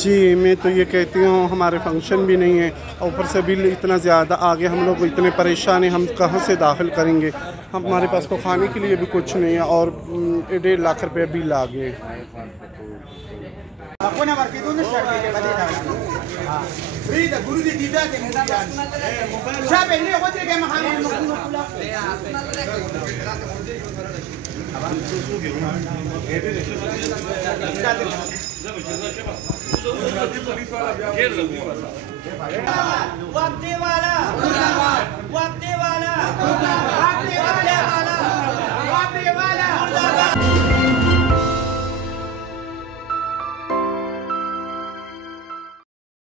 जी मैं तो ये कहती हूँ हमारे फंक्शन भी नहीं है, ऊपर से बिल इतना ज़्यादा आगे, हम लोग इतने परेशान हैं, हम कहाँ से दाखिल करेंगे। हमारे पास तो खाने के लिए भी कुछ नहीं है और 1.5 लाख रुपये बिल आ गए। वाला